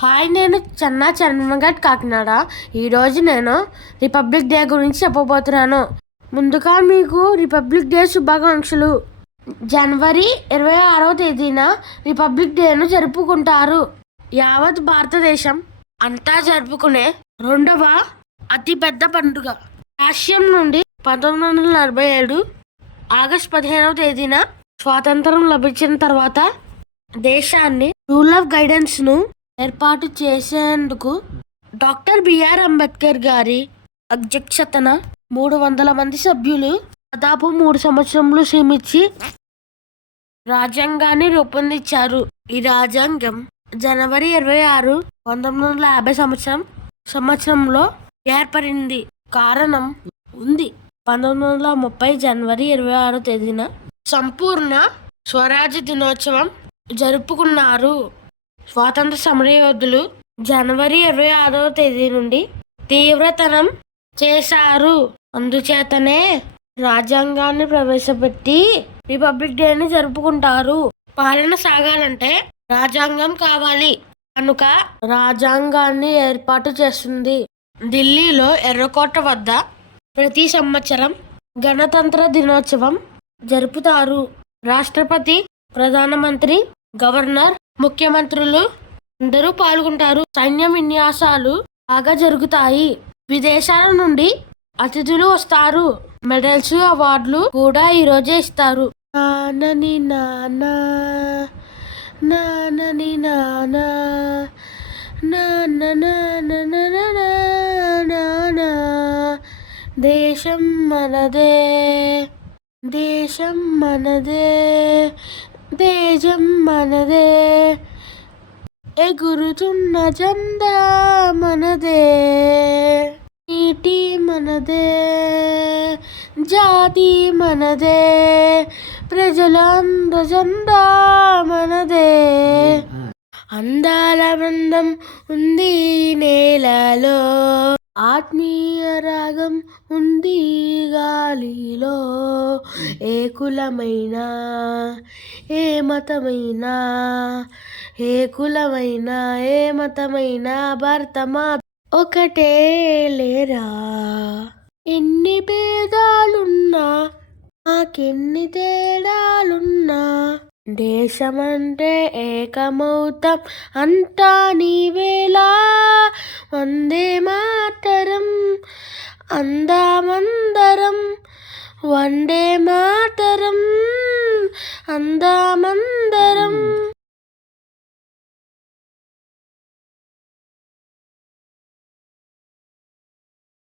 Hi, నేను చంద్రగఢ్ కాకినాడ. ఈరోజు నేను రిపబ్లిక్ డే గురించి చెప్పబోతున్నాను. ముందుగా మీకు రిపబ్లిక్ డే శుభాకాంక్షలు. జనవరి 26వ తేదీన రిపబ్లిక్ డేను జరుపుకుంటారు. యావత్ భారతదేశం అంతా జరుపుకునే రెండవ అతిపెద్ద పండుగ. రాష్ట్రం నుండి 1947 ఆగస్టు 15వ తేదీన స్వాతంత్రం లభించిన తర్వాత దేశాన్ని రూల్ ఆఫ్ గైడెన్స్ ను ఏర్పాటు చేసేందుకు డాక్టర్ బిఆర్ అంబేద్కర్ గారి అధ్యక్షతన 300 మంది సభ్యులు దాదాపు 3 సంవత్సరములు శ్రమించి రాజ్యాంగాన్ని రూపొందించారు. ఈ రాజ్యాంగం జనవరి 26, 1950 సంవత్సరంలో ఏర్పడింది. కారణం ఉంది. 1930 జనవరి 26వ తేదీన సంపూర్ణ స్వరాజ్య దినోత్సవం జరుపుకున్నారు. స్వాతంత్ర సమరయోధులు జనవరి 26వ తేదీ నుండి తీవ్రతరం చేశారు. అందుచేతనే రాజ్యాంగాన్ని ప్రవేశపెట్టి రిపబ్లిక్ డేని జరుపుకుంటారు. పాలన సాగాలంటే రాజ్యాంగం కావాలి కనుక రాజ్యాంగాన్ని ఏర్పాటు చేస్తుంది. ఢిల్లీలో ఎర్రకోట వద్ద ప్రతి సంవత్సరం గణతంత్ర దినోత్సవం జరుపుతారు. రాష్ట్రపతి, ప్రధానమంత్రి, గవర్నర్, ముఖ్యమంత్రులు అందరూ పాల్గొంటారు. సైన్య విన్యాసాలు బాగా జరుగుతాయి. విదేశాల నుండి అతిథులు వస్తారు. మెడల్స్, అవార్డులు కూడా ఈరోజే ఇస్తారు. నానని నానా నానని నానా నానా దేశం మనదే, దేశం మనదే, దేశం మనదే, ఎగురుతున్న జెండా మనదే, నీటి మనదే, జాతి మనదే, ప్రజలంద జెండా మనదే. అందాల బృందం ఉంది నేలలో, ఆత్మీయ రాగం ఉంది గాలిలో. ఏ కులమైనా, ఏ మతమైనా, ఏ కులమైనా, ఏ మతమైనా భారతమా ఒకటే లేరా. ఎన్ని భేదాలున్నా, నాకెన్ని తేడాలున్నా, దేశమంటే ఏకమౌతం అంతా నీవేలా. వందే మాతరం అందామందరం, వందే మాతరం అందామందరం.